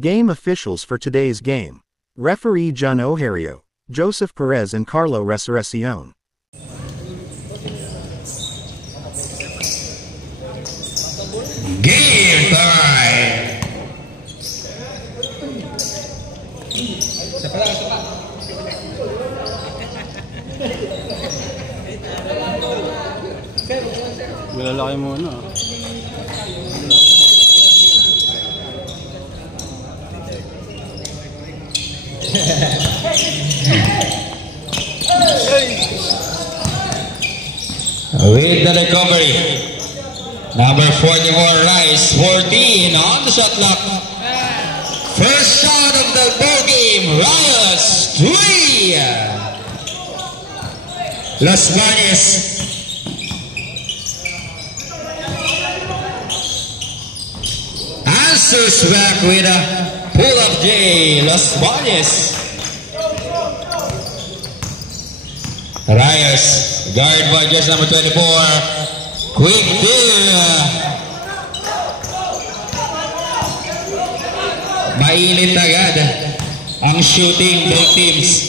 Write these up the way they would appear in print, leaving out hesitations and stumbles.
Game officials for today's game. Referee John Ohario, Joseph Perez and Carlo Resurreccion. Game time! Malalaki muna. With the recovery, number 44 Rice, 14 on the shot clock. First shot of the ball game, Rice 3. Las Bañes. Answers back with a pull-up J, Las Bañes. Reyes, guard by jersey number 24. Quick deal. Mainit agad ang shooting both teams.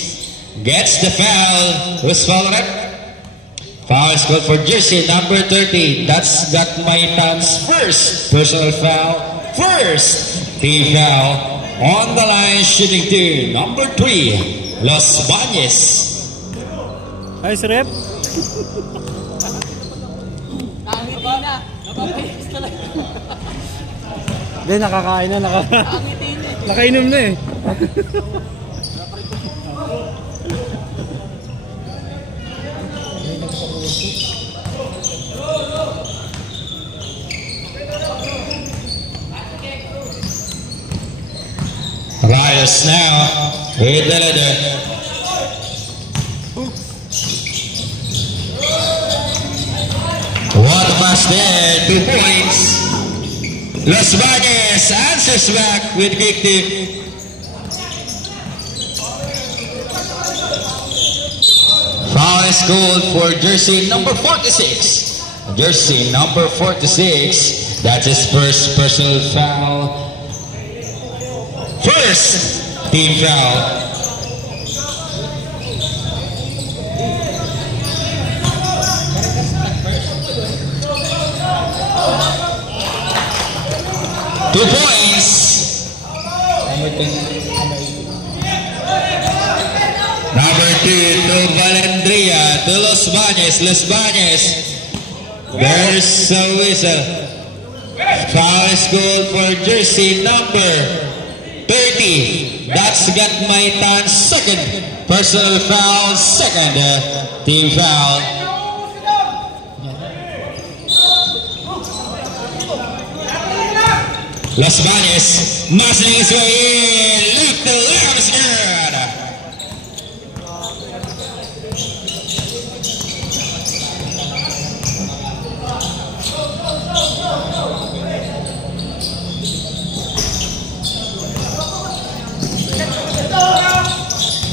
Gets the foul. Who's foul rep? Foul is called for jersey number 30. That's Gatmaitan's first personal foul. First team foul. On the line, shooting two, number 3, Las Bañes. Ayos, rep. Hindi, nakakain na. Nakainom na eh. Reyes now with the leader. What a pass there, 2 points. Las Bañes answers back with quick tip. Foul is called for jersey number 46. Jersey number 46, that's his first personal foul. First team foul. Two points. Number 2 to Valandria, to Las Bañes. Las Bañes. There's a whistle. Foul is called for jersey number 30. That's Gatmaitan's second personal foul, second team foul. Las Bañes muscling his way in. Look, the left is good.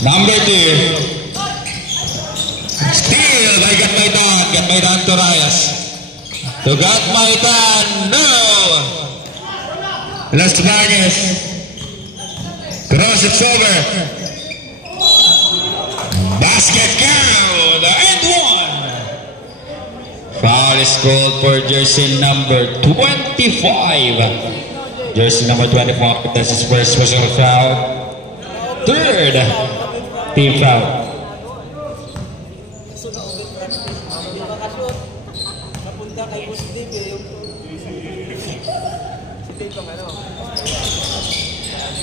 Number 2. Steal by Gatmaitan. Gatmaitan to Reyes. To Gatmaitan. No! Las Bañes. Cross it's over. Basket count. And 1. Foul is called for jersey number 25. Jersey number 25. That's his first personal foul. Third team foul.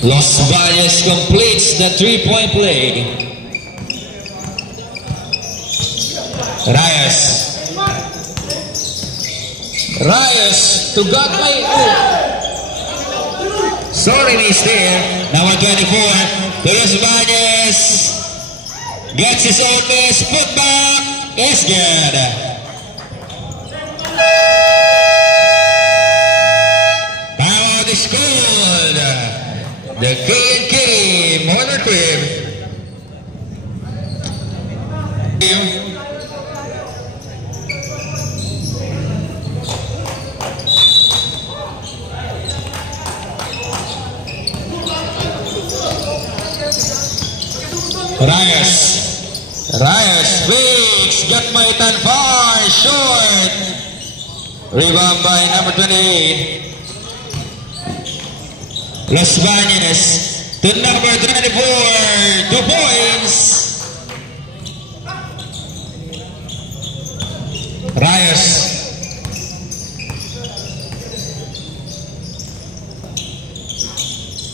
Las Bañes completes the 3-point play. Reyes. Reyes to Gatmaitan. Sorry, he's there. Number 24. To Las Bañes. Gets his own miss. Put back. Is good. Power is good. The K&K Motor Crib. Reyes fakes, got Maitan far, short. Rebound by number 28. Los Baños to number 24, 2 points. Reyes.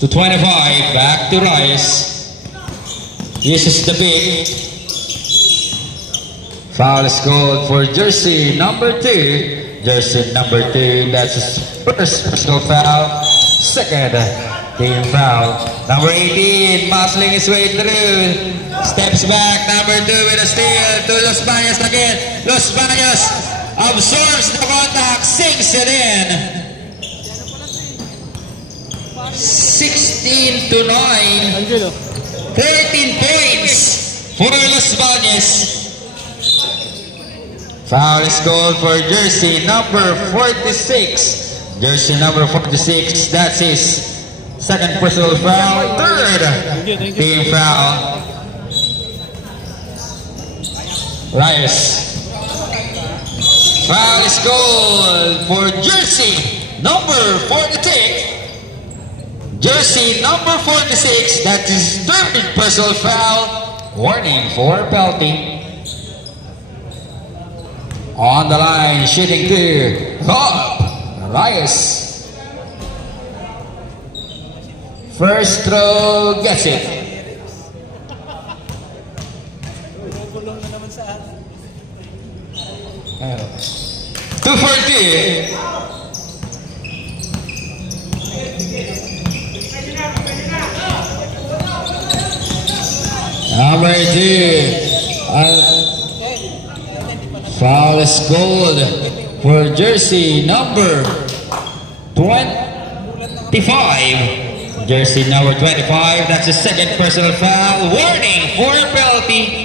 To 25, back to Reyes. Uses the big. Foul is called for jersey number 2. Jersey number 2, that's his first personal foul. Second team foul. Number 18, muscling his way through. Steps back, number 2 with a steal to Los Baños again. Los Baños absorbs the contact, sinks it in. 16 to 9. 13 points for Los Baños. Foul is called for jersey number 46. Jersey number 46, that's his second personal foul. Third team foul. Reyes. Foul is called for jersey number 46. Jersey number 46, that's his third personal foul. Warning for penalty. On the line, shooting to up. Reyes. First throw, gets it. Two for two. Number 2. Foul is called for jersey number 25. Jersey number 25, that's the second personal foul. Warning for penalty.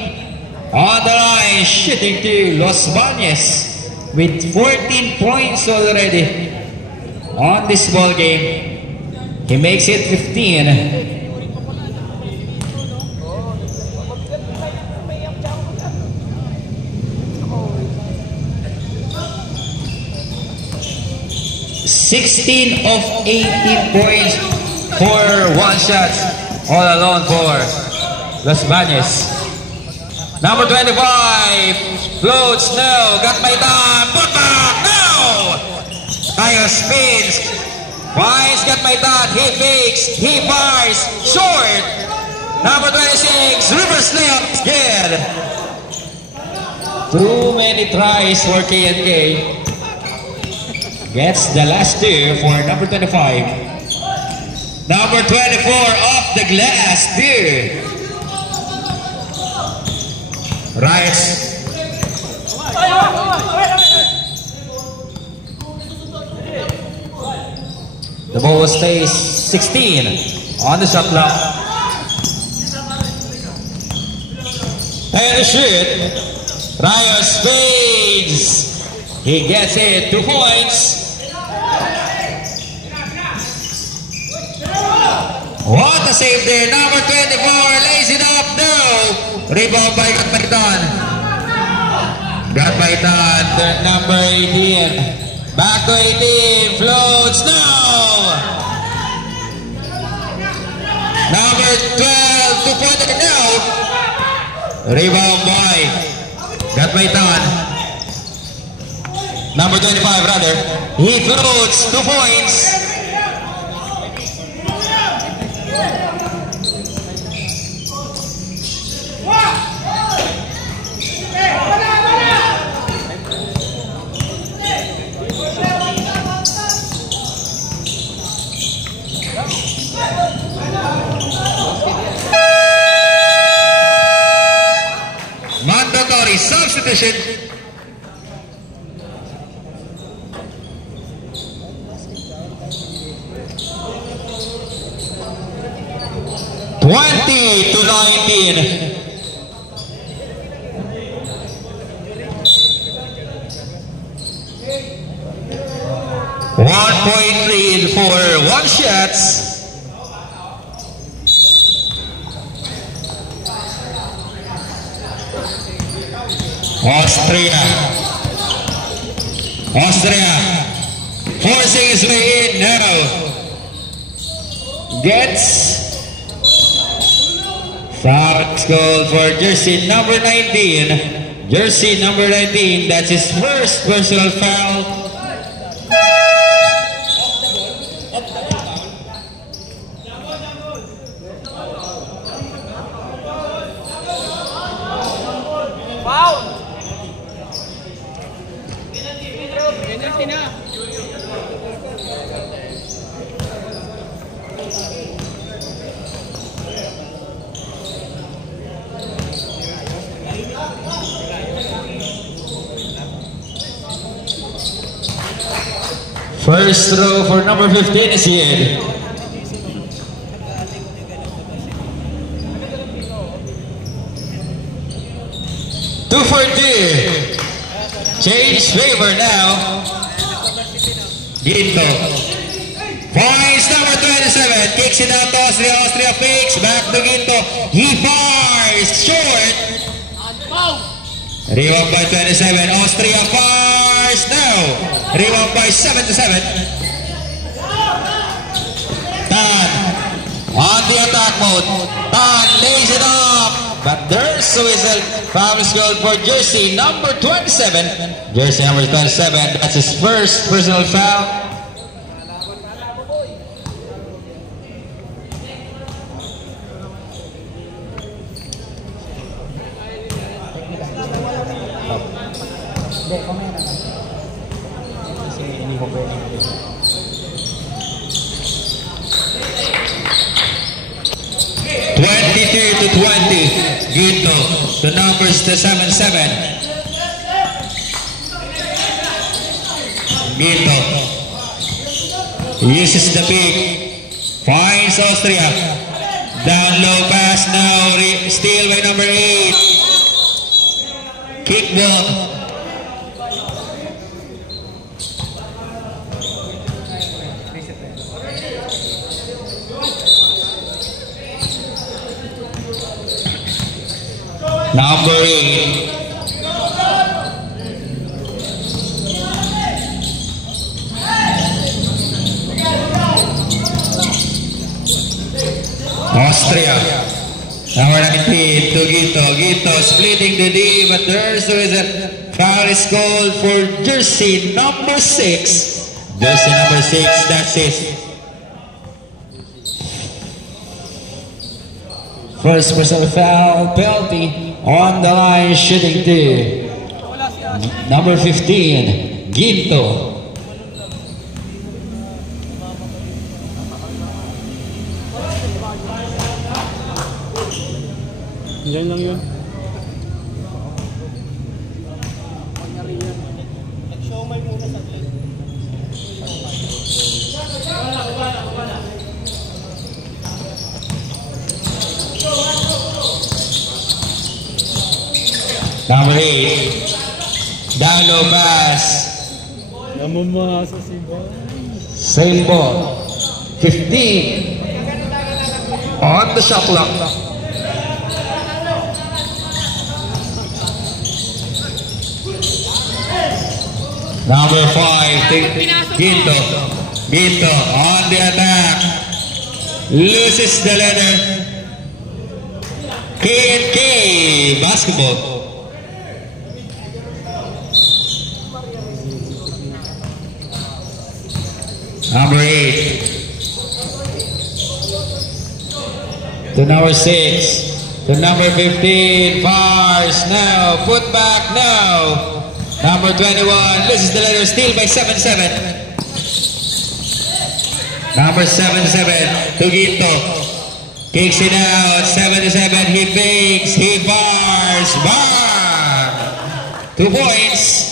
On the line, shooting to Los Baños with 14 points already on this ball game. He makes it 15. 16 of 18 points for one shot, all alone for Los Baños. Number 25 floats, no, got Maitan, put back, no! Tayo spins, finds got Maitan, he fakes, he fires, short. Number 26, reverse layup, good. Too many tries for K&K. Gets the last two for number 25. Number 24 off the glass, two. Reyes. The ball stays 16 on the shot clock. And the shoot. Reyes fades. He gets it, 2 points. What a save there. Number 24 lays it up, no. Rebound by Gatmaitan. Gatmaitan, number 18. Back to 18, floats, no. Number 12, 2-pointer, no. Rebound by Gatmaitan. Number 25 rather. He floats, 2 points. Mandatory substitution. To 19. 1-point lead for one shots. Austria forcing his way in now. Gets foul called for jersey number 19. Jersey number 19, that's his first personal foul. First throw for number 15 is here. Two for two. Change favor now. Ginto. Points number 27. Kicks it out to Austria. Austria fakes. Back to Ginto. He fires. Short. Rebound by 27. Austria fires now. Rebound by 7-7. Tan on the attack mode. Tan lays it up. But there's a whistle. Foul is called for jersey number 27. Jersey number 27. That's his first personal foul. To 20, Ginto, the numbers to 7-7. Ginto uses the pick, finds Austria, down low pass now, steal by number 8, kick ball. Number 8. Austria. Number 19 to Ginto. Ginto splitting the D, but there's a whistle. Foul is called for jersey number 6. Jersey number 6, that's it. First personal foul, penalty on the line, shooting to number 15, Ginto. Diyan lang yun. Number 8, down low pass. Namumasa si Boy. Same ball. 15 on the shot clock. Number 5, Ginto. Ginto on the attack. Loses the letter. K&K basketball. Number 8 to number 6 to number 15. Fires now. Put back now. Number 21 loses the letter. Steal by 7-7. Number 7-7 to Ginto. Kicks it out. 7-7. He fakes. He fires. Bar. 2 points.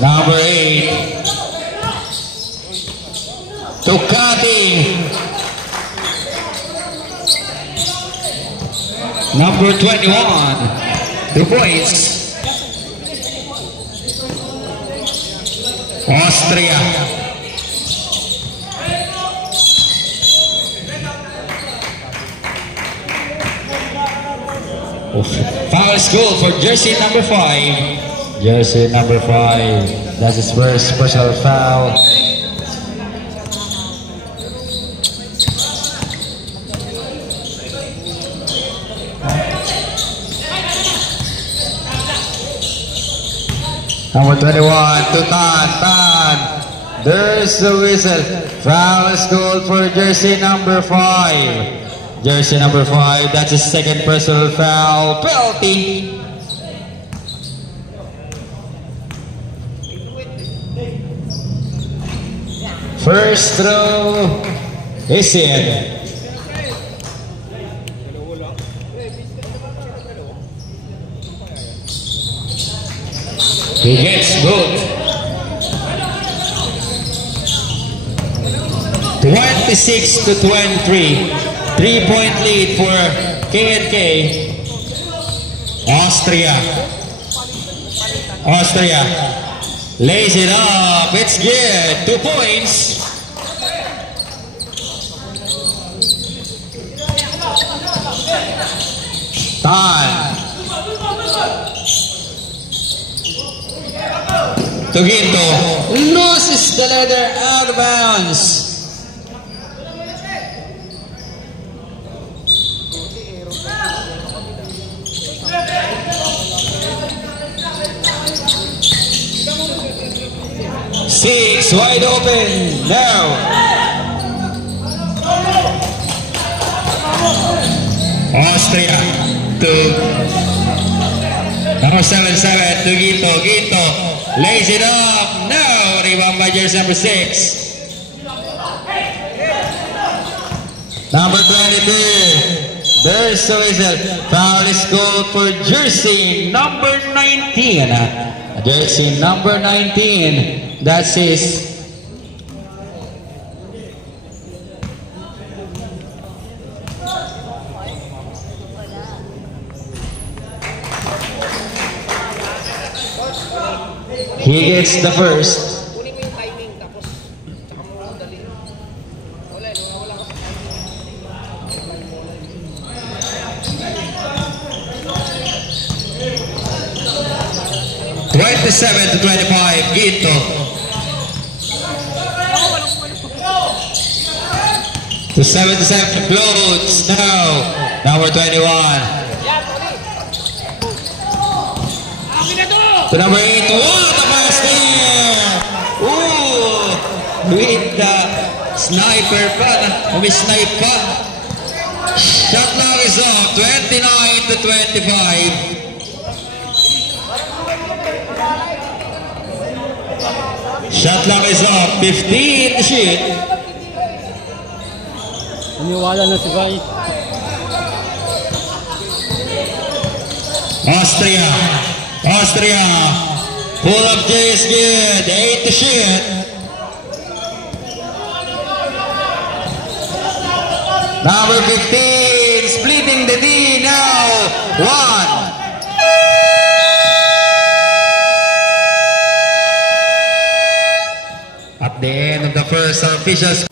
Number 8 to cutting. Number 21, 2 points. Austria Foul is called for jersey number 5. Jersey number 5. That's his first personal foul. Number 21 to Tan. There's the whistle. Foul is called for jersey number 5. Jersey number 5, that's his second personal foul. Penalty. First throw is in. He gets both. 26 to 23. 3-point lead for K&K. Austria lays it up. It's good. 2 points. Tan. Tuginto loses the leather out of bounds. Six wide open now. Austria to number 7-7 to Ginto lays it up now. Rebound by jersey number 6. Number 22. There's the whistle. Foul is called for jersey number 19. Jersey number 19. That's his. He gets the first. To 25, Ginto. To 7-7 floats now. Number 21. To number 8. What a pass there! Ooh! With the sniper pa. Umi-snipe pa. Shot clock is off. 29 to 25. Shot clock is off. 15 to shoot. Iniwala na si Vai. Austria. Pull up J is good. 8 to shoot. Number 15 splitting the D now. 1. At the end of the first officials.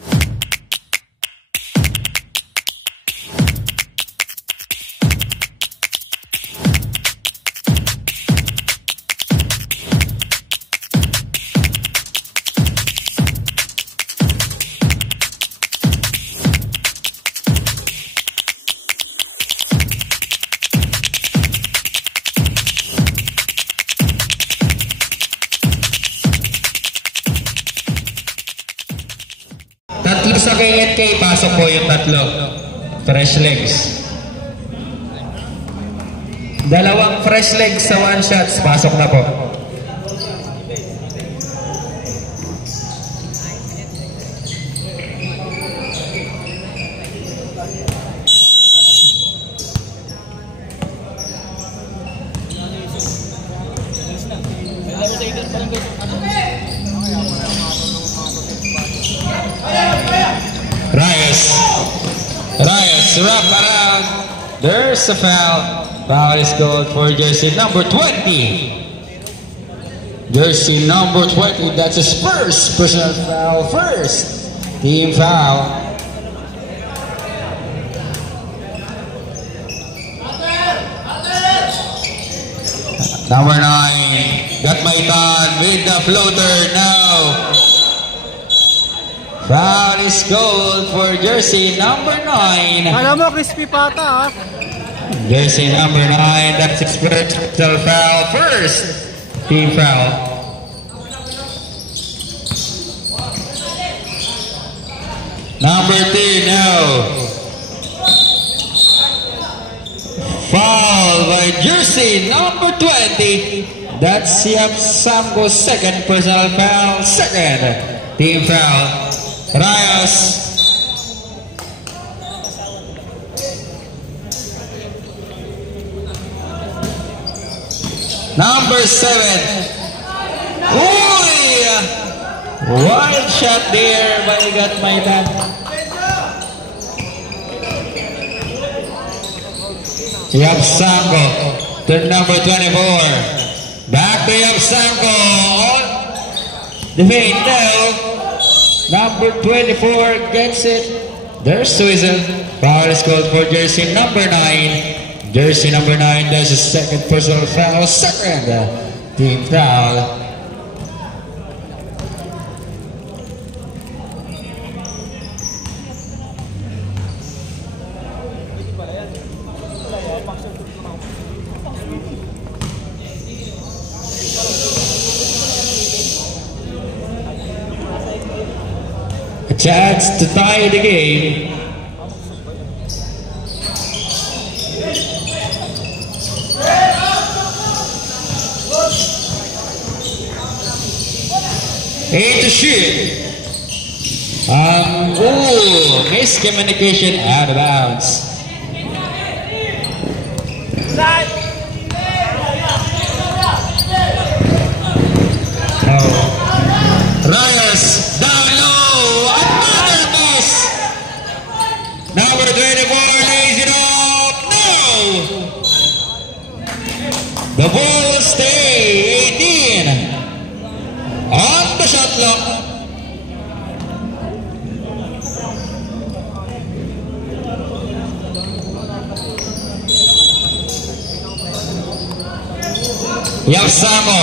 Tatlo sa K&K, pasok po yung tatlo. Fresh legs. Dalawang fresh legs sa 1 shots, pasok na po. Reyes, wrap around. There's a foul. Foul is called for jersey number 20. Jersey number 20, that's his first personal foul. First team foul. Number 9, Gatmaitan with the floater now. Foul is called for jersey number 9. Alam mo, crispy pata, ha? Jersey number 9, that's his first foul. First team foul. Number 2 now. Foul by jersey number 20. That's Siap Samgo's second personal foul. Second team foul. Rayos. Number 7. Uy! Wild shot there by Gatmaitan. Yapsanko, turn number 24. Back to Yapsanko. The main now. Number 24 gets it. There's Swizzle. Foul is called for jersey number 9. Jersey number 9 does his second personal foul. Second team foul. A chance to tie the game. Eight to shoot. Miscommunication out of bounds. Rayos down low. Another miss. Number 24 lays it up. No. The ball will stay 18. On the shot clock. Yapsamo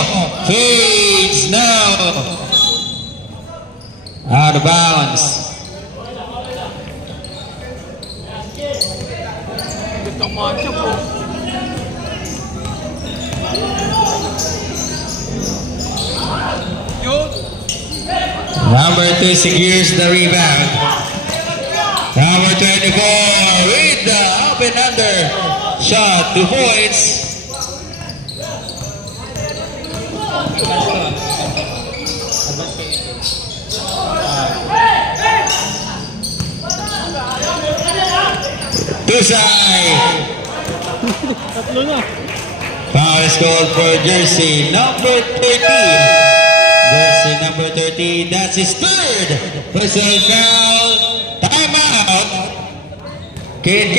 fades now. Out of bounds. Number 2 secures the rebound. Number 24 with the up and under shot, 2 points. Tusay. Foul is called for jersey number 13. Jersey number 13, that's his third personal foul. Timeout. KK.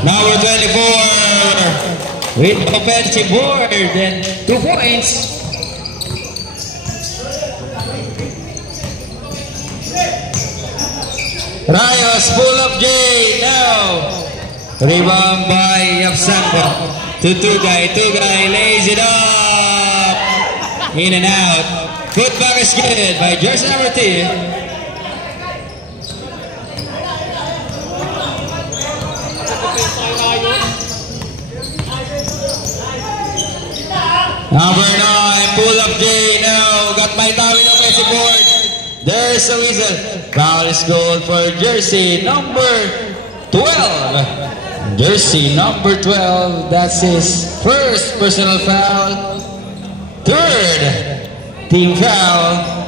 Number 24 with offensive board and 2 points. Rayos pull up J now. Rebound by Yapsanko to Tugay. Tugay lays it up. In and out. Put back is good by jersey number 2. Number 9, pull up J now. Got my towel offensive board. There's a whistle. Foul is called for jersey number 12. Jersey number 12. That's his first personal foul. Third team foul.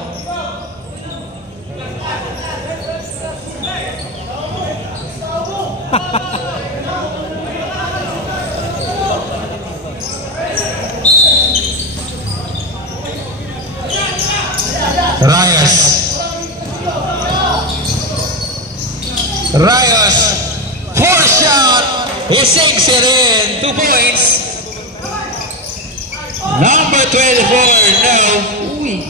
Rayos. Rayos. 4 shot. He sinks it in. 2 points. Number 24, no. Uy.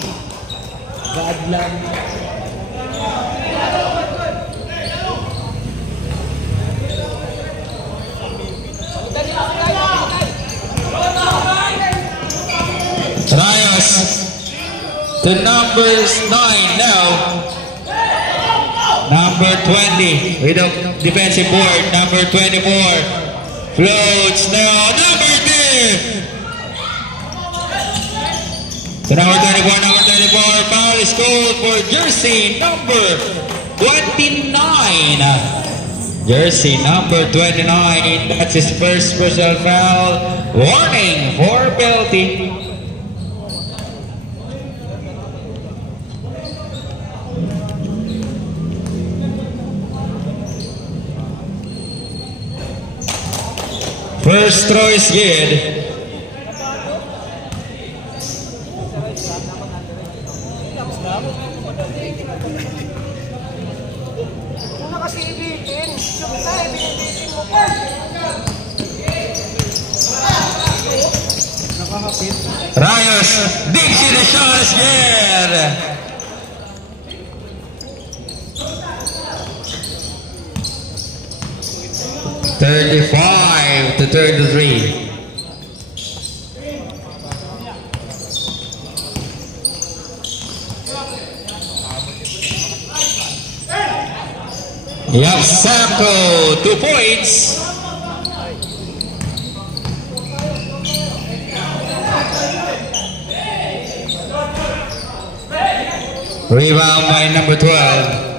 Bad lang. Rayos. To numbers 9 now. Number 20 with a defensive board. Number 24 floats now. Number 2. So number 24, foul is called for jersey number 29. Jersey number 29, that's his first personal foul. Warning for penalty. First throw is good. Rayos, Dixie, the shot is good. $35 to 33. Yapsamko, 2 points. Rebound by number 12.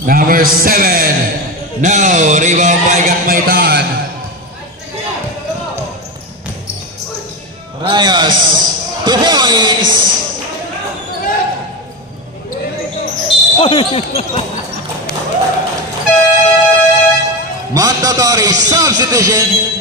Number 7. No, rebound by Gatmaitan. Rayos, 2 points. Mandatory substitution.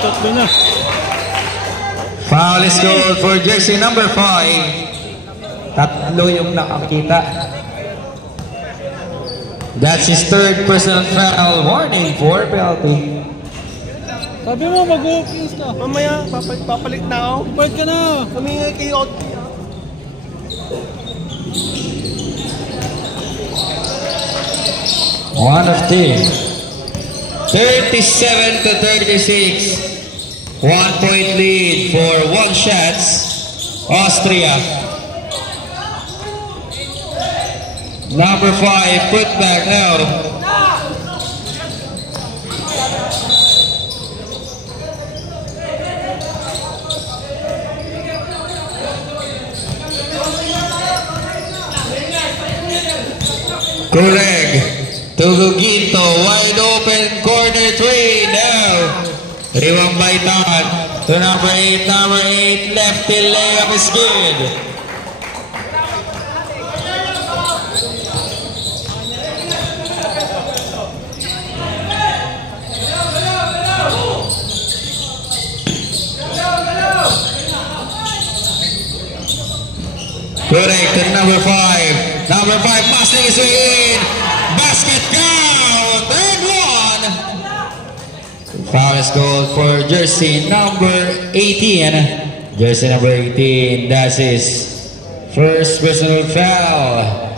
Tatlo na. Foul is called for jersey number 5. Tatlo yung nakakita. That's his third personal foul. Warning for penalty. Sabi mo, mag-oopings ka. Mamaya, papalit na ako. Papalit ka na. Kami nga kayo. 1 of 2. 37 to 36. 1 point lead for 1 shots. Austria. Number 5, put back now. Kuleg to Guginto, wide open corner 3 now. Rebound by Tan to number 8, lefty layup is good. Correct to number 5. Number 5 passing his way in. Basket count and 1. Foul is called for jersey number 18. Jersey number 18. That's his first personal foul.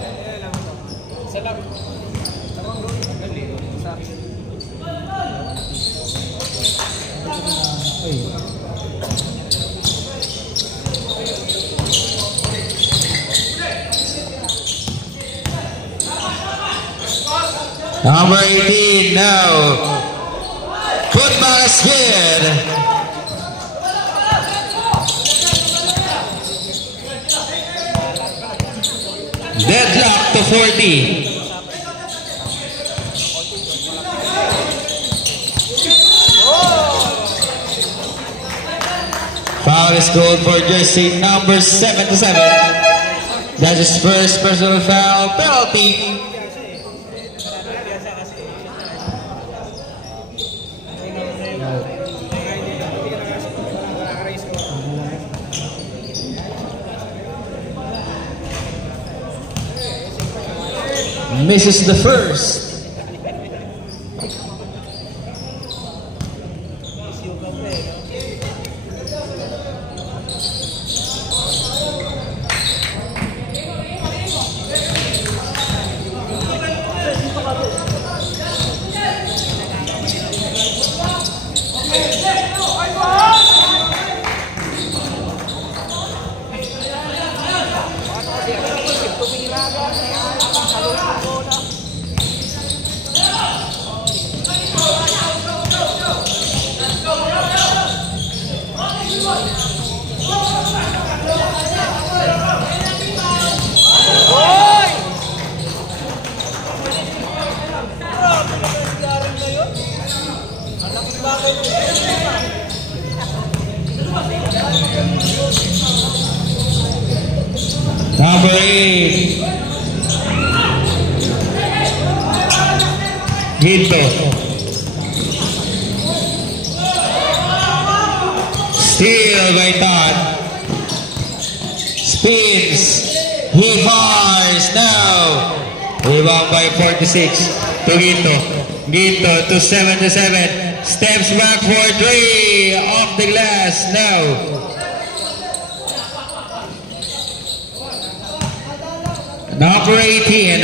Number 18 now. Put back is good. Deadlock to 40. Foul is called for jersey number 77. That's his first personal foul penalty. Misses the first. Number 8. Ginto. Steal by Todd. Spins. He fires now. Rebound by 46 to Ginto. Ginto to 77. Steps back for 3. Off the glass now. Number 18.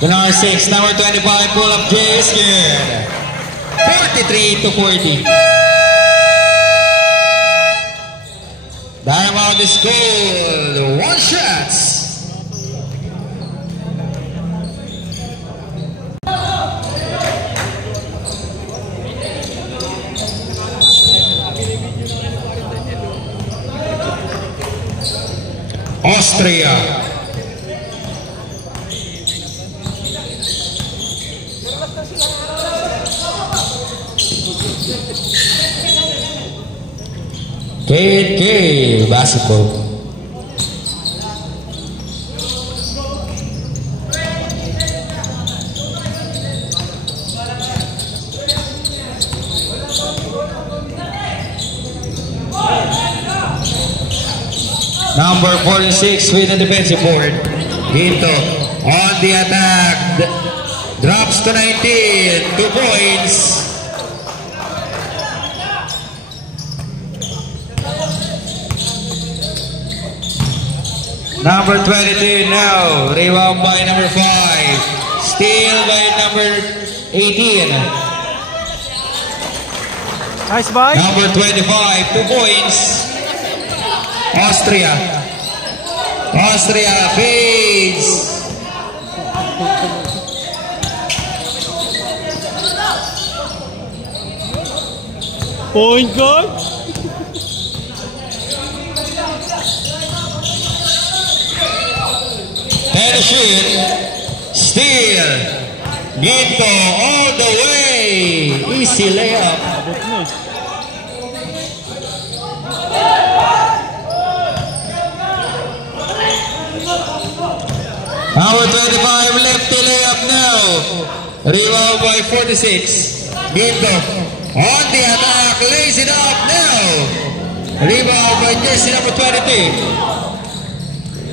The number 6, number 25, pull up Jay Isker. 43 to 40. Diamond is goal. 1 shots. Austria. KK basketball. Number 46 with the defensive board. Ginto on the attack. Drops to 19. 2 points. Number 22 now. Rebound by number 5. Steal by number 18. Nice boy. Number 25. 2 points. Austria. Austria fades. Point guard. Shoot. Steal. Ginto all the way. Easy layup. Number 25 lefty layup now. Rebound by 46. Ginto on the attack. Lays it up now. Rebound by jersey number 22.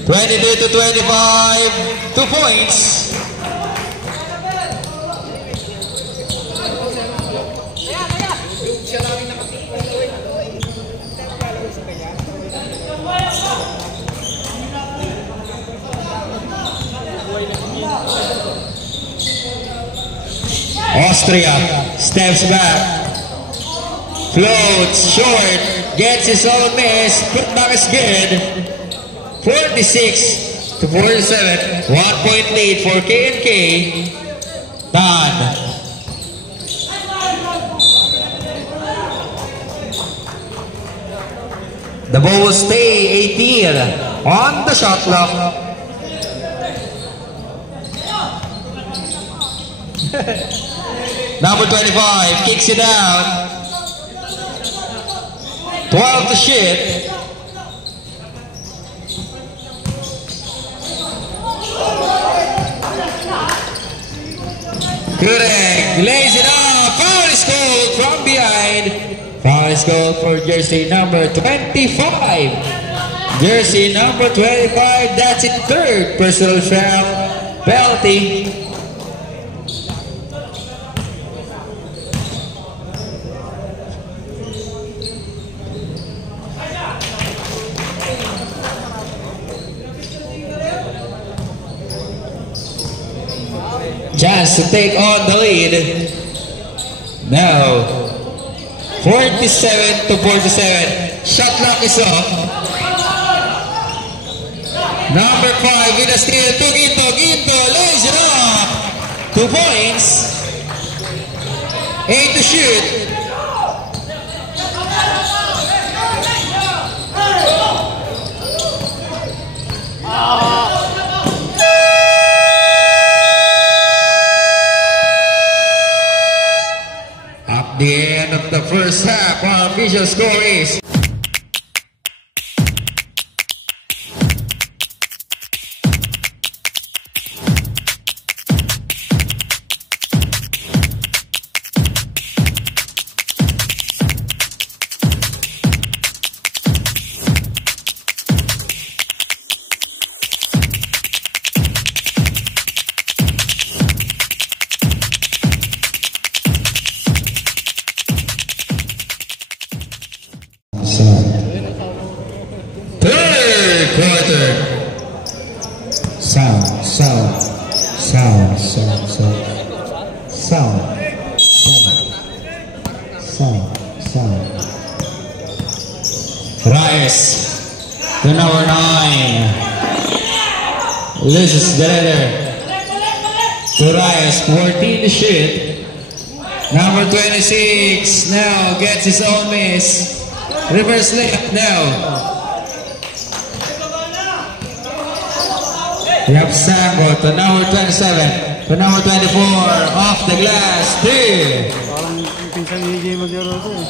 22 to 25, 2 points. Austria steps back, floats short, gets his own miss, put back is good. 46 to 47, 1 point lead for K&K. Done. The ball will stay 18 on the shot clock. Number 25 kicks it out. 12 to shoot. Correct. Lays it off. Foul is called from behind. Foul is called for jersey number 25. Jersey number 25. That's its third personal foul. Penalty. Chance to take on the lead. Now, 47 to 47. Shot clock is off. Number 5 with a steal to Ginto. Ginto lays it off. 2 points. 8 to shoot. At the end of the first half, our official score is third quarter. Sound. Reyes to number 9. Loses the letter to Reyes. 14 to shoot. Number 26 now gets his own miss. Reverse layup now. We have Sambo to number 27, to number 24, off the glass, 3. Parang pinsan ni EJ maglaro ito eh.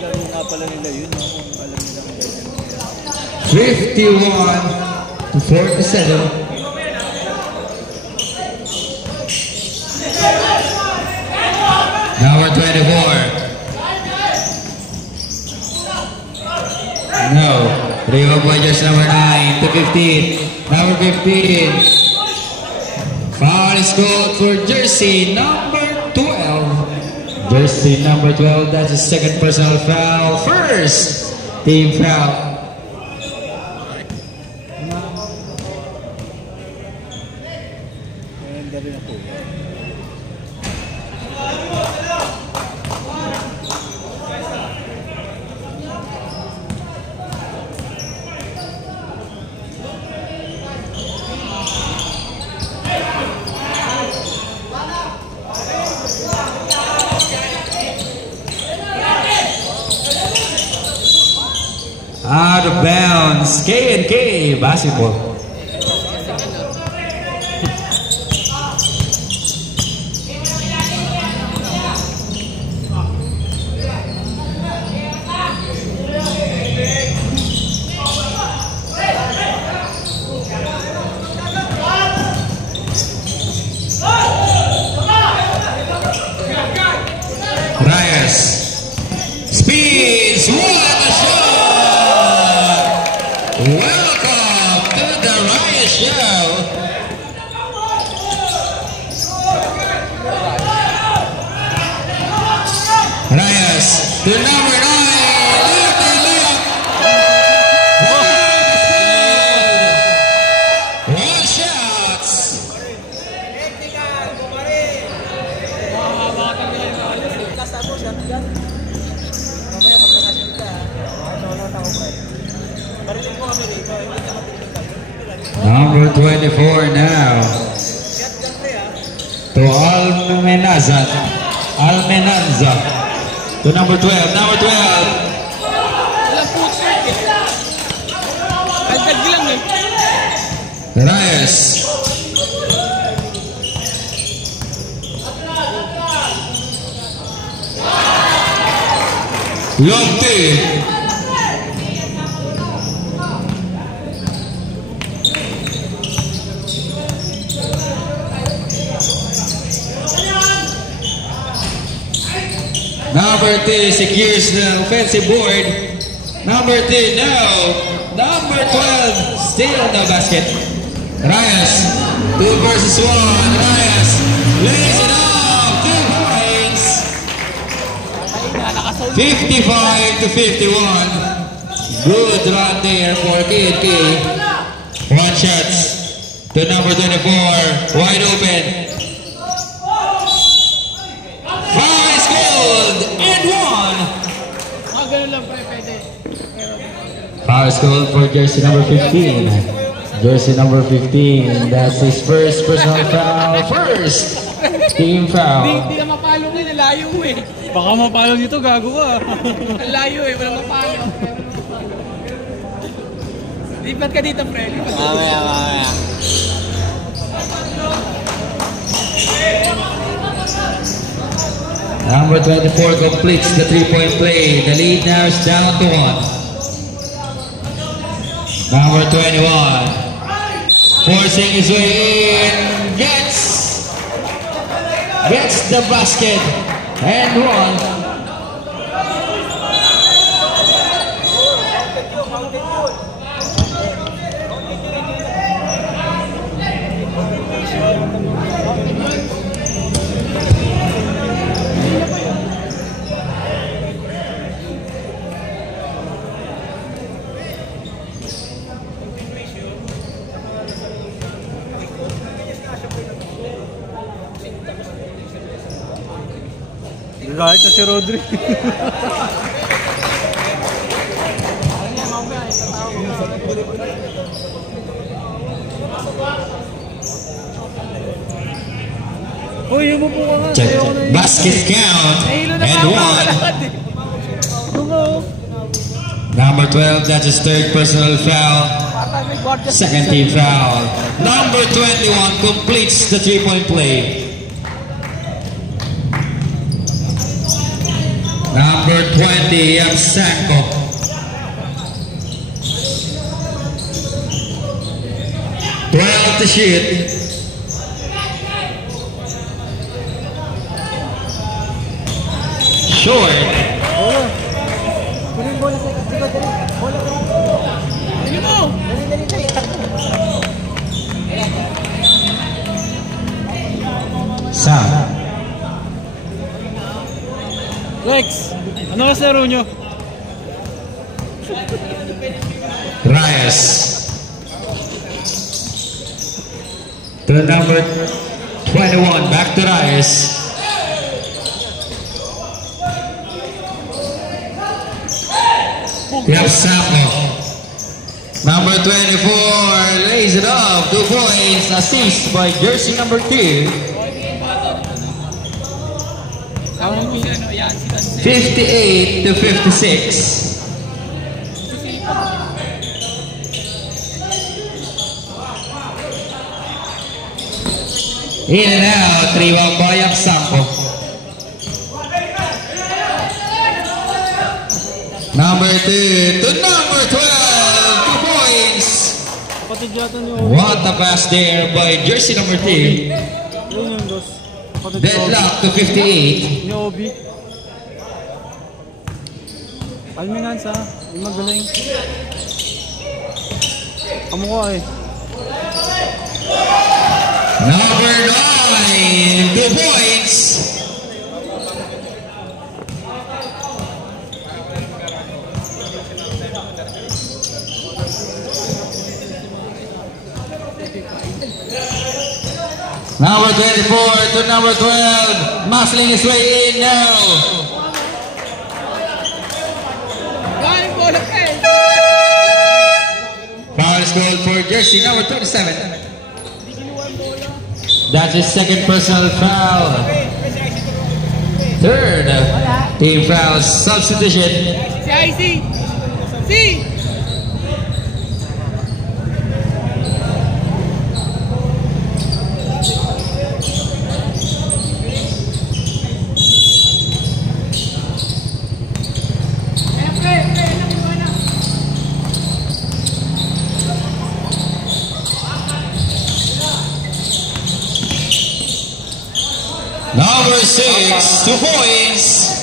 Laro nga pala nila yun. Alam nila. 51 to 47. Number 24. No. Rebound by just number 9 to 15. Number 15. Foul is called for jersey number 12. Jersey number 12. That's his second personal foul. First team foul. Out of bounds, K&K basketball. Reyes speeds, what a shot! Welcome to the Reyes Show. Reyes to number 9. One shots. Number 24 now to Almenanza to number 12. Number 12 Reyes. Lofty. Number 2 secures the offensive board. Number 2 now. Number 12 still in the basket. Reyes, 2 versus 1. Reyes lays it up. 2 points. 55 to 51. Good run there for KNK. 1 shot to number 24. Wide open. Foul goal for jersey number 15. Jersey number 15. That's his first personal foul. First team foul. Hindi ka mapalo ko, nalayo mo eh. Baka mapalo dito, gago ka. Nalayo eh, wala mapalo. Lipat ka dito, pre. Mamaya. Number 24 completes the 3-point play. The lead now is down to 1. Number 21 forcing his way in, gets the basket and 1. Kahit na si Rodri. Uy, yung mo po ka nga. Basket count and 1. Number 12, that's his third personal foul. Second team foul. Number 21 completes the 3-point play. Number 20, Yamsanko. To shoot. Short. Sam. Lex, ano ka sa laro nyo? Reyes. To number 21, back to Reyes. Yamsanko. Number 24 lays it up. 2 points, assist by jersey number 2. 58 to 56. In and out, 3-1 by Yamsanko. Number 2 to number 12, 2 points. What a pass there by jersey number 2. Deadlock to 58. Ni Obi. Palmingan sa, yung magaling. Kamukha eh. Number 9, 2 points. Number 24 to number 12, muscling his way in now. Foul is called for jersey number 27. That's his second personal foul. Third team foul substitution. Number 6, 2 points.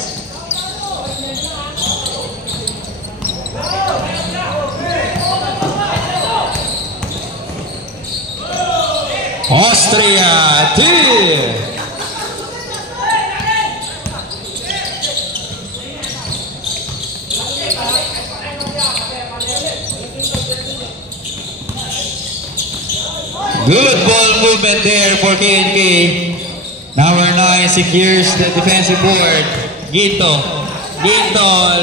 Austria 2. Good ball movement there for K&K. Number 9 secures the defensive board. Ginto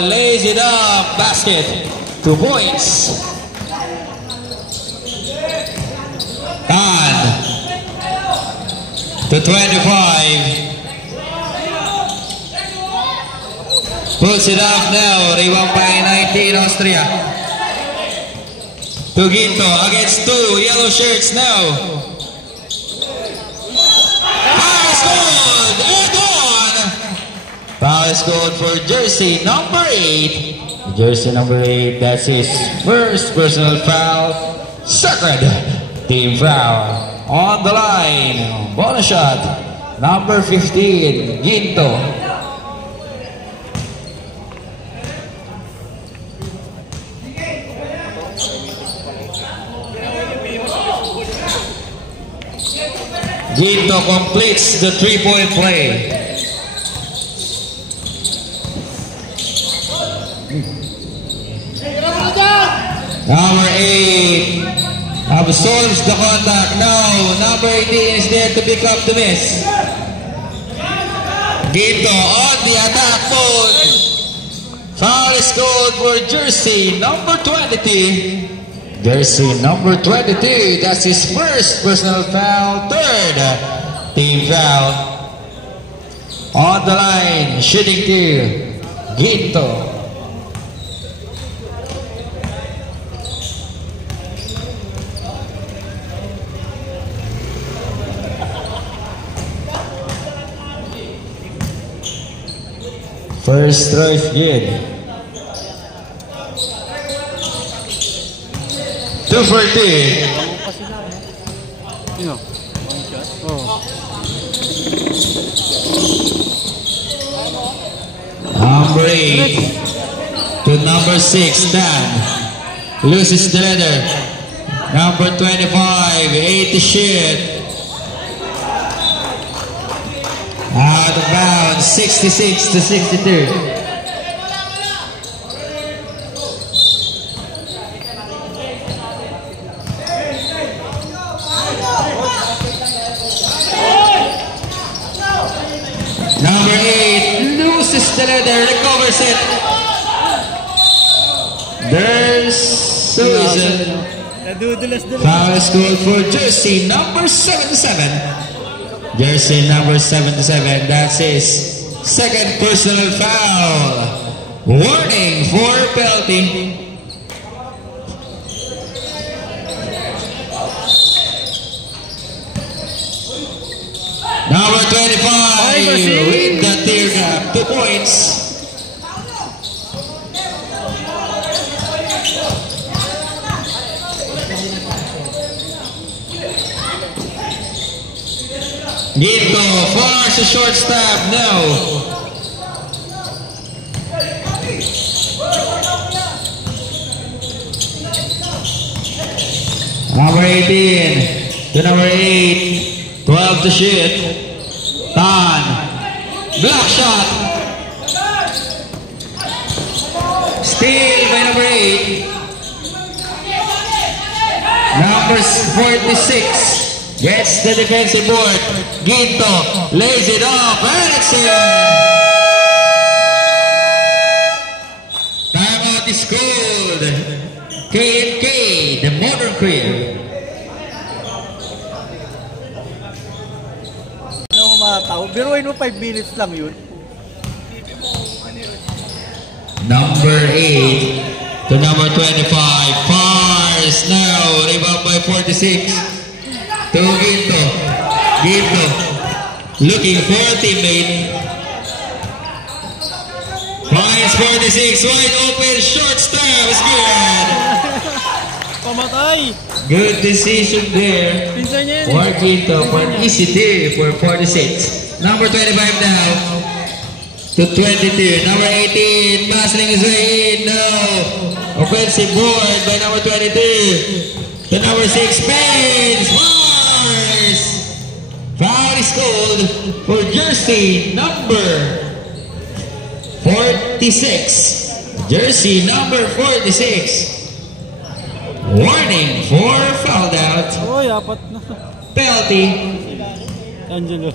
lays it up. Basket. 2 points. Tan to 25. Puts it up now. Rebound by 19 Austria. To Ginto against 2 yellow shirts now. Foul is good. And on. Foul is good for jersey number 8. Jersey number 8. That's his first personal foul. Sacred team foul. On the line. Bonus shot. Number 15. Ginto. Ginto completes the 3-point play. Number 8 absorbs the contact. Now, number 18 is there to pick up the miss. Ginto on the attack mode. Foul is called for jersey number 22. Jersey number 22, that's his first personal foul, third team foul. On the line, shooting 2, Ginto. First throw is good. 2 for 2. Number 8 to number 6, Dan. Loses the leather. Number 25, 8 to shoot. Out of bounds, 66 to 62. Number 8 loses the leather, recovers it. There's Susan. Foul is called for jersey number 77. Jersey number 77, that's his second personal foul. Warning for penalty. Number 25, with the teardrop, 2 points. Ginto fires a short stab, no. Number 18 to number 8, 12 to shoot. Tan, block shot. Steal by number 8. Number 46. Gets the defensive board. Ginto lays it off, and it's in. Timeout is called. K&K, the Modern Crew. Ano mga tao? Biruin mo 5 minutes lang yun. Number 8 to number 25. Fires now. Rebound by 46. To Ginto. Ginto looking for a teammate. Finds 46 wide open. Short stab is good. Pamatay! Good decision there for Ginto for an easy day for 46. Number 25 now. To 22. Number 18. Passing his way in. No. Offensive board by number 22. To number 6. Spins. Mars. Foul is called for jersey number 46. Jersey number 46. Warning for fouled out. Uy, apat na. Penalty. Angelo.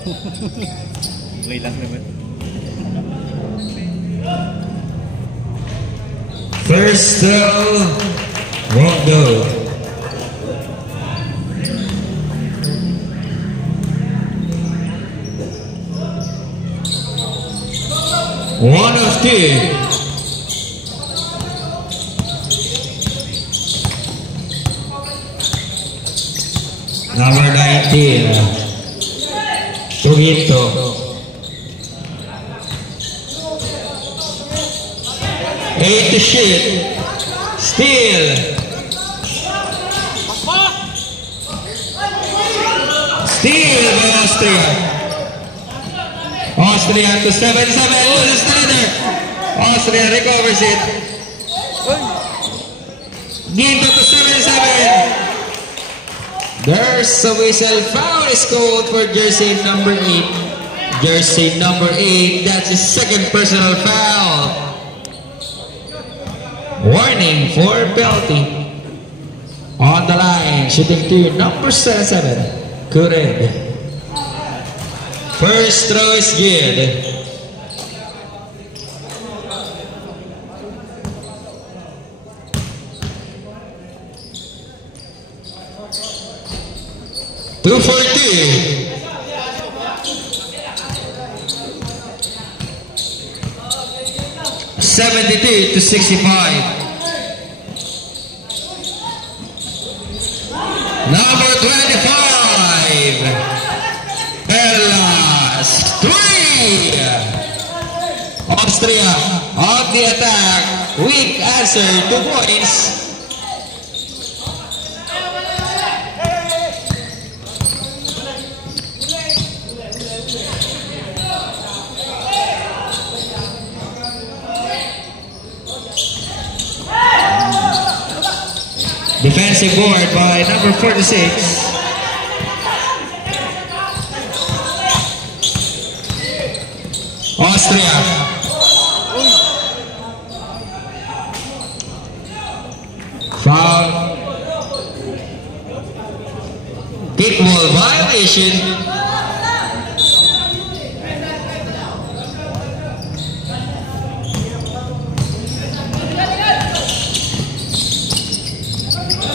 Way lang naman. First throw. Won't go. One of two. Number 19. Tugito. 8 to shoot. Steal. Steal by Austria. Austria to 7-7. Loses the leader. Austria recovers it. Ginto to 7-7. There's a whistle. Foul is called for jersey number 8. Jersey number 8. That's his second personal foul. Warning for penalty. On the line, shooting to number 7, Kured. First throw is good. Two for two. $72 to 65. Number 25. Perlas 3. Austria on the attack. Weak answer, 2 points. Defensive board by number 46. Austria. Foul. Kickball violation.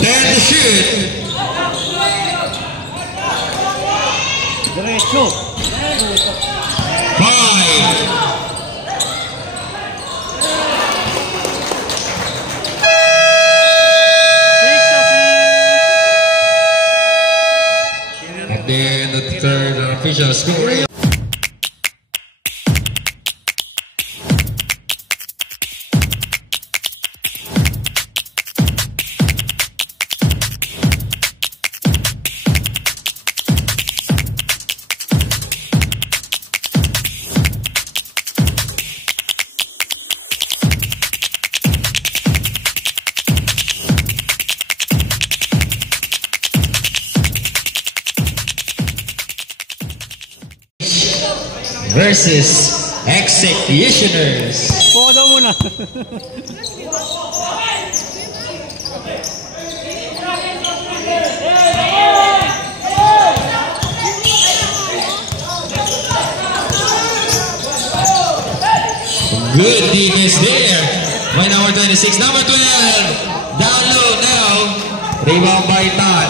Then to shoot. Diretso. 5. At the end of the third, official score. Versus Executioners. Puka daw muna. Good defense there by number 26. Number 12. Down low now. Rebound by Todd.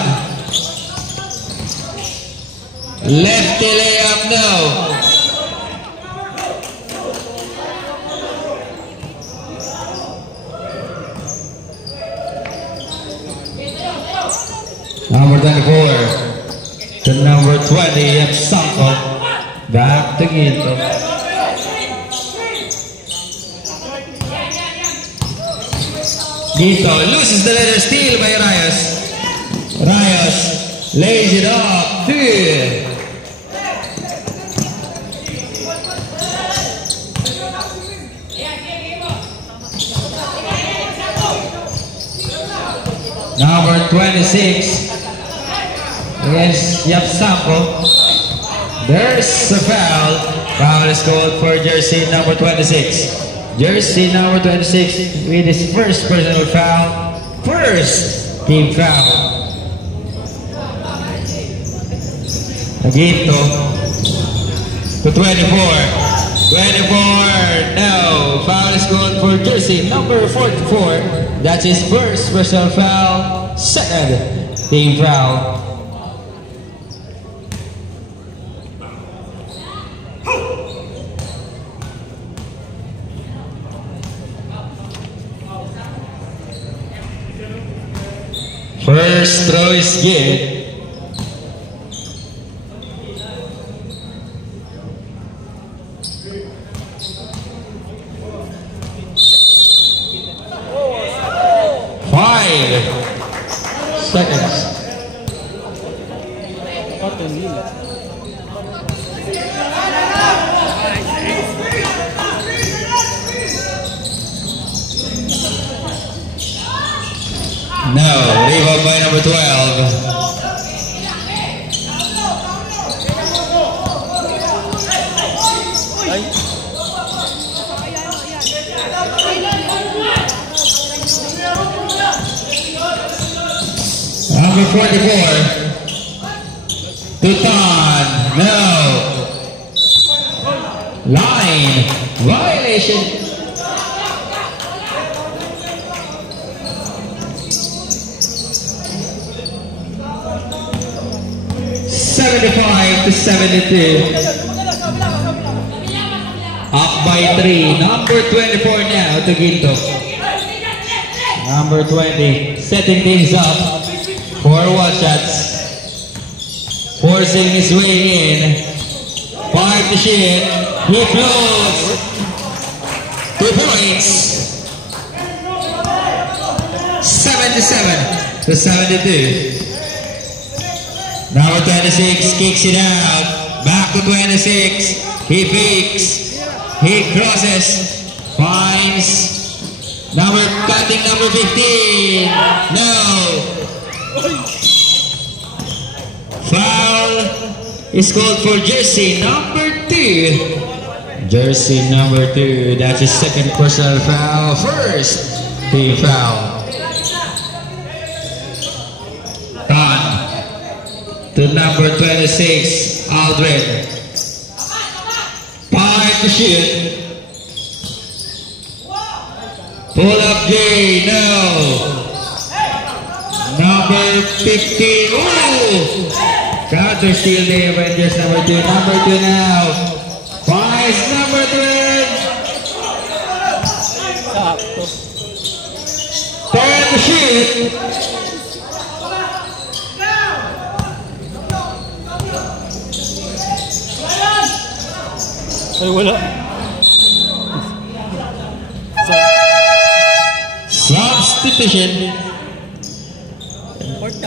Lefty layup now. Number 24 to number 20 at Sanko. Back to Ginto. Ginto loses the letter, steal by Rayos. Rayos lays it up. 2. Number 26 is Yapsampo. There's a foul. Foul is called for jersey number 26. Jersey number 26 with his first personal foul. First team foul. Agito to 24. 24, no. Foul is called for jersey number 44. That's his first personal foul. Second team foul. First throw is good. Seconds. No, rebound by number 12. Number 44, Tutan, no. Line, violation. (75 to 72). Up by 3. Number 24 now to Ginto. Number 20 setting things up. 4 wall shots, forcing his way in. 5 to shoot. He blows. 2 points. 77 to 72. Number 26 kicks it out. Back to 26. He fakes. He crosses. Finds. Cutting number 15. No. Foul is called for jersey number 2. Jersey number 2. That's his second personal foul. First team foul. Gone to number 26, Aldrin. 5 to shoot. Pull up J. No. Number 15. Ooh! Counter steal the Avengers number 2. Number 2 now. Finds number 3. 10 to shoot. Ay, wala. Substitution.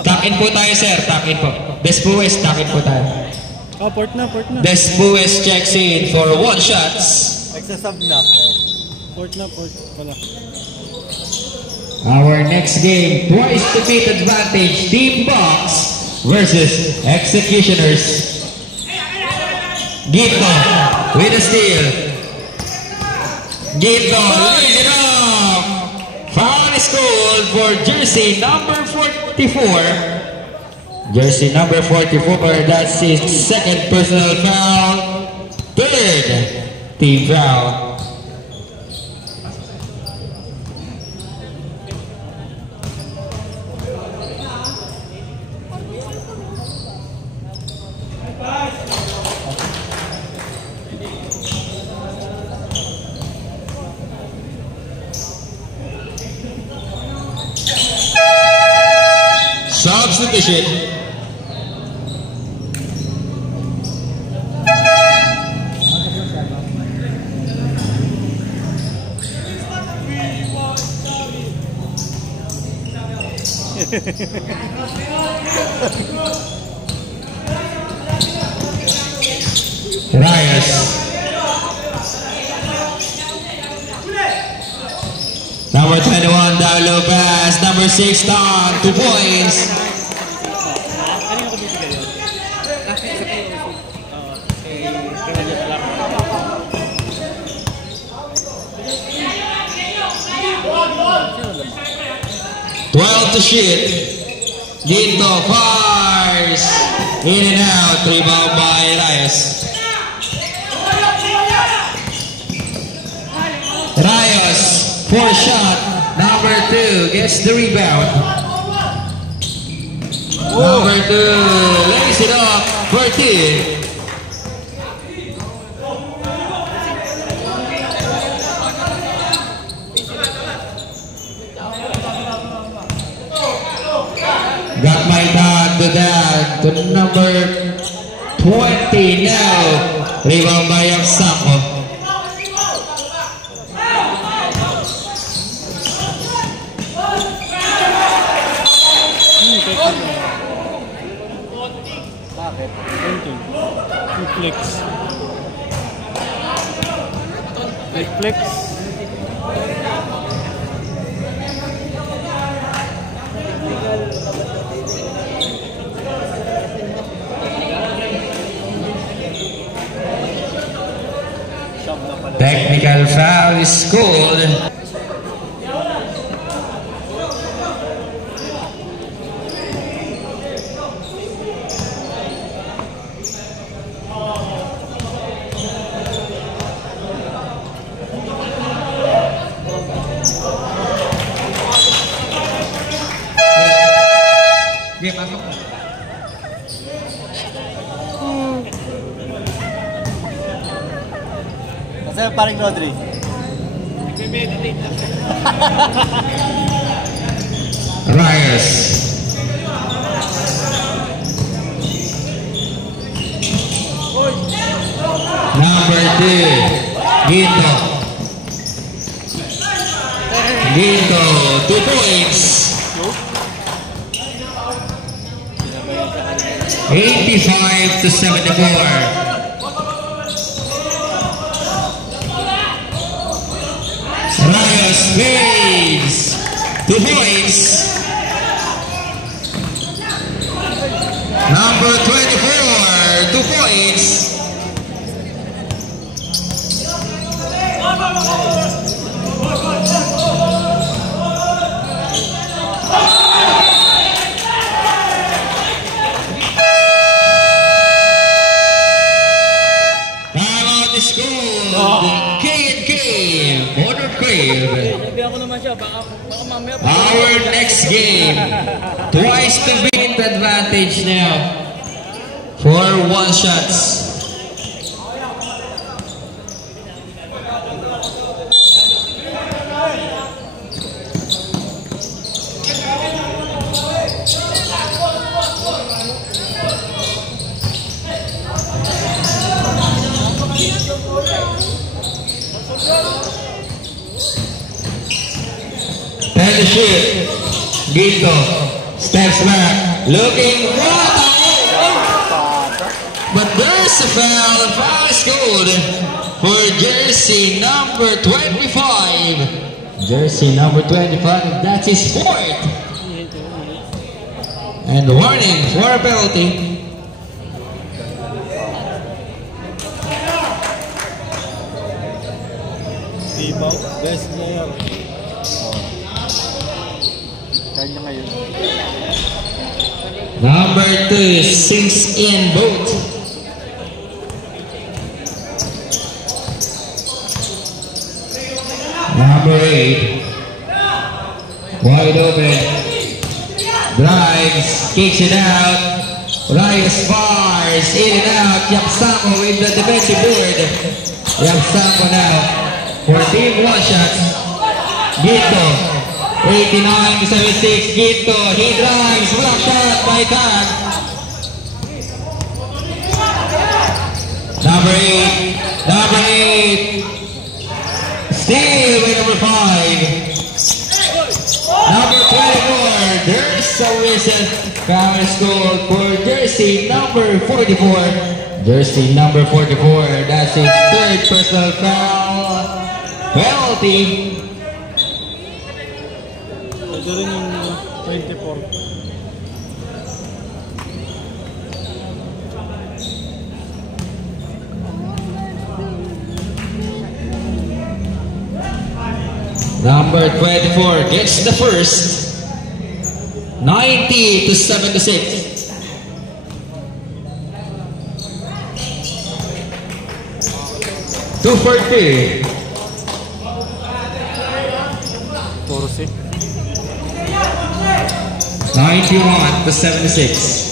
Tuck in po tayo, sir. Tuck in po. Despues, tuck in po tayo. Oh, port na. Despues checks in for 1 shots. Nagsasub na. Port pala. Our next game, twice to beat advantage, Team Box versus Executioners. Gito with a steal. Gito lays it off. Foul is called for jersey number 44. Jersey number 44, that's his second personal foul. Third team foul. Substitution. Reyes Number 21, Dar Lopez. Number 6, Don. 2 points. To shoot. Ginto fires. In and out. Rebound by Rayos. Rayos. 4 shot. Number 2 gets the rebound. Number 2 lays it off for 2. Got my dad to that to number 20 now. Rebound by Yamsampo. Bakit? Reflex. Reflex. Technical foul is called. Dia masuk. Kasi paring Rodri. Reyes. Number 2, Ginto. Ginto, 2 points. 85 to 74. Reyes leads 2 points. Number 24, 2 points. Our next game, twice to beat advantage now for 1 shots. The shoot. Ginto steps back, looking but there's a foul. Foul is called for jersey number 25. Jersey number 25. That's his 4th. And warning for a penalty. Best player. Number 2 sinks in both. Number 8 wide open, drives, kicks it out. Reyes fires in and out. Yamsampo with the defensive board. Yamsampo now for team 1 shots. Ginto 89 to 76, Ginto, he drives, block shot by Tan. Number 8, steal by number 5. Number 24, there's a whistle. Foul scored for jersey number 44. Jersey number 44, that's his 3rd personal foul. Penalty. Pwede rin yung 24. Number 24 gets the first. 90 to 76. Two for two. 91 to 76.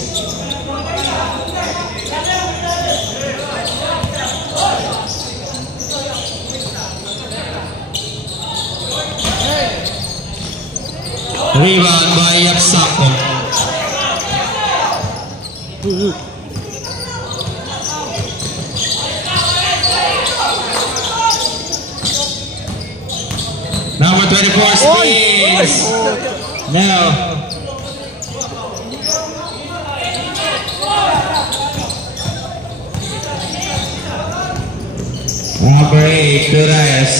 Rebound by Yapsako. Number 24 spins. Now. Number 8 to Reyes.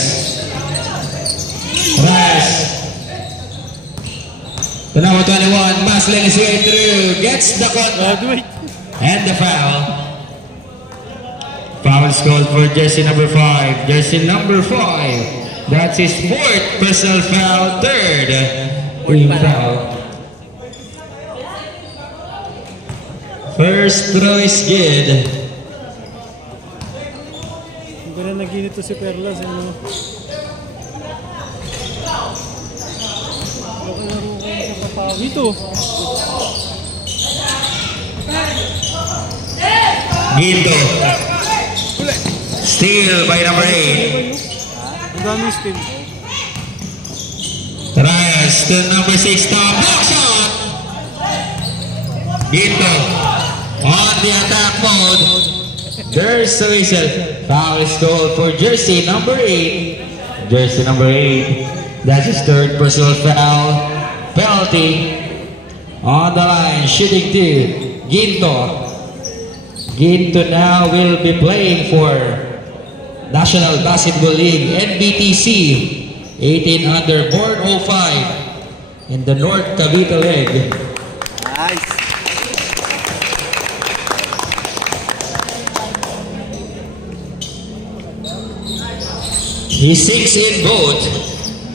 The number 21, muscling his way through, gets the contact and the foul. Foul is called for jersey number 5. Jersey number 5. That's his fourth personal foul, third team foul. First throw is good. Hindi na naginito si Perlas. Dito. Ginto. Steal by number 8. Ang dami steal. Reyes to number 6. Top block shot. Ginto on the attack mode. There's the whistle. Foul is called for jersey number 8. Jersey number 8. That's his third personal foul. Penalty on the line, shooting two, Ginto. Ginto now will be playing for National Basketball League, NBTC, 18 under, Board 05 in the North Cavite League. Nice. He sinks in both,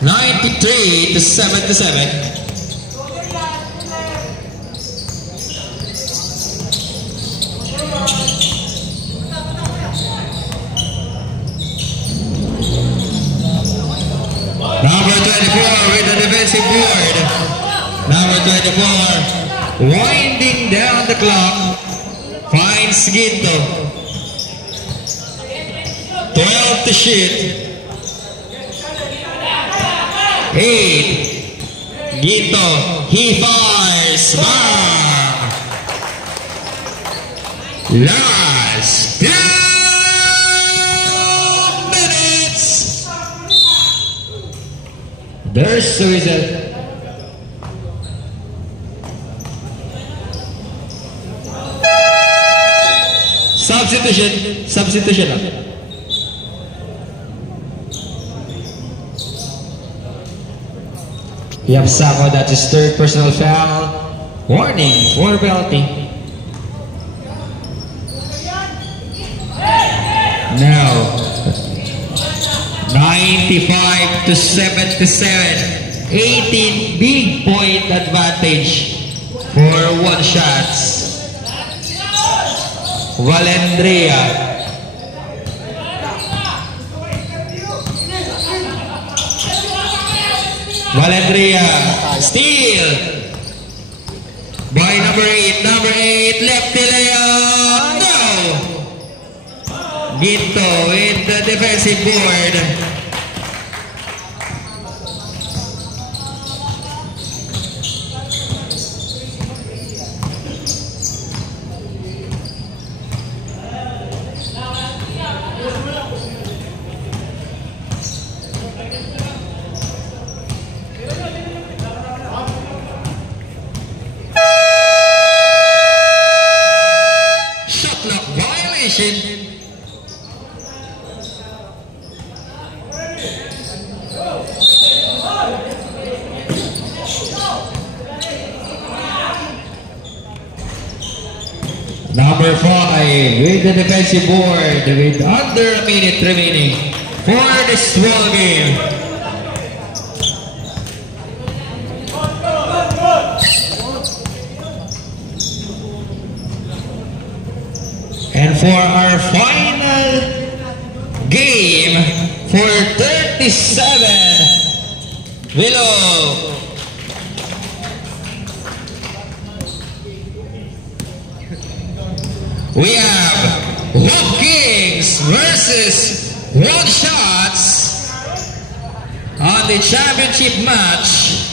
93 to 77. Number 24 with the defensive board. Number 24 winding down the clock. Finds Ginto. 12 to shoot. 8. Ginto. He fires. Bang! Last 2 minutes. There's the whistle. Substitution. Yapsako, that's his third personal foul. Warning for penalty. Now, 95 to 77. 18 big point advantage for one shots. Valendria. Steal by number 8. Number 8 lefty layup. No. Ginto with the defensive board. Number 5 with the defensive board with under a minute remaining for this ball game. And for our final game for 37 Willow. We have Love Kings versus One Shots on the championship match.